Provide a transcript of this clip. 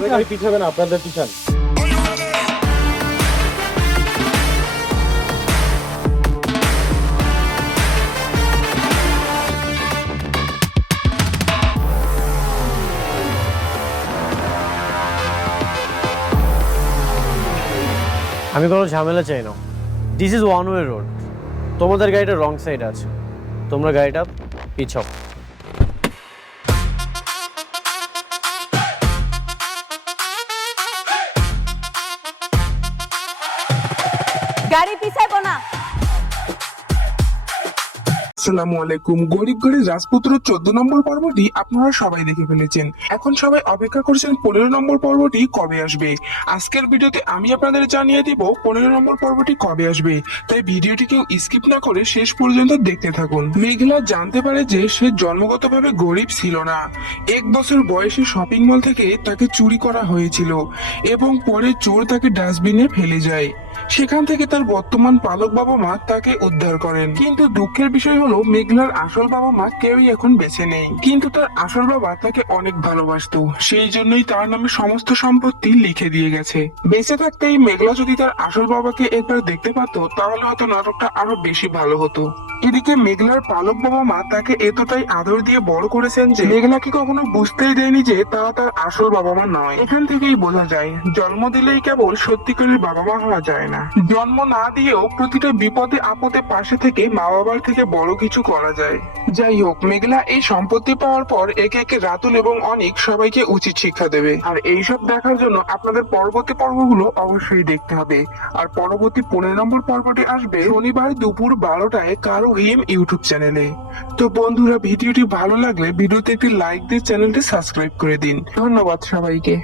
আমাদের গাড়ি পিছাবে না, আপনাদের পিছান। আমি কোনো ঝামেলা চাই না। This is one way road. তোমাদের গাড়িটা রং সাইড আছে, তোমরা গাড়িটা পিছাও। গাড়ি পিছাইবো না। আসসালামু আলাইকুম। গরিব ঘরের রাজপুত্র 14 নম্বর পর্বটি আপনারা সবাই দেখে ফেলেছেন। এখন সবাই অপেক্ষা করছেন 15 নম্বর পর্বটি কবে আসবে। আজকের ভিডিওতে আমি আপনাদের জানিয়ে দিব 15 নম্বর পর্বটি কবে আসবে, তাই ভিডিওটি কেউ স্কিপ না করে শেষ পর্যন্ত দেখতে থাকুন। মেঘলা জানতে পারে যে সে জন্মগতভাবে গরিব ছিল না। 1 বছর বয়সে শপিং মল থেকে তাকে চুরি করা হয়েছিল এবং পরে চোর তাকে ডাস্টবিনে ফেলে যায়। সেখান থেকে তার বর্তমান পালক বাবা মা তাকে উদ্ধার করেন। কিন্তু দুঃখের বিষয় হলো মেঘলার আসল বাবা মা কেউই এখন বেঁচে নেই। কিন্তু তার আসল বাবা তাকে অনেক ভালোবাসতো, সেই জন্যই তার নামে সমস্ত সম্পত্তি লিখে দিয়ে গেছে। বেঁচে থাকতেই মেঘলা যদি তার আসল বাবাকে একবার দেখতে পারত তাহলে হয়তো নাটকটা আরো বেশি ভালো হতো। এদিকে মেঘলার পালক বাবা মা তাকে এতটাই আদর দিয়ে বড় করেছেন যে মেঘলাকে কখনো বুঝতেই দেয়নি যে তারা তার আসল বাবা মা নয়। এখান থেকেই বোঝা যায় জন্ম দিলেই কেবল সত্যিকারের বাবা মা হওয়া যায় না, জন্ম না দিয়েও প্রতিটা বিপদে আপদে পাশে থেকে মা বাবার থেকে বড় কিছু করা যায়। যাই হোক, মেঘলা এই সম্পত্তি পাওয়ার পর একে একে রাতুল এবং অনিক সবাইকে উচিত শিক্ষা দেবে। আর এইসব দেখার জন্য আপনাদের পরবর্তী পর্বগুলো অবশ্যই দেখতে হবে। আর পরবর্তী 15 নম্বর পর্বটি আসবে শনিবার দুপুর 12টায় কারো হিম ইউটিউব চ্যানেলে। তো বন্ধুরা, ভিডিওটি ভালো লাগলে ভিডিওতে একটি লাইক দিয়ে চ্যানেলটি সাবস্ক্রাইব করে দিন। ধন্যবাদ সবাইকে।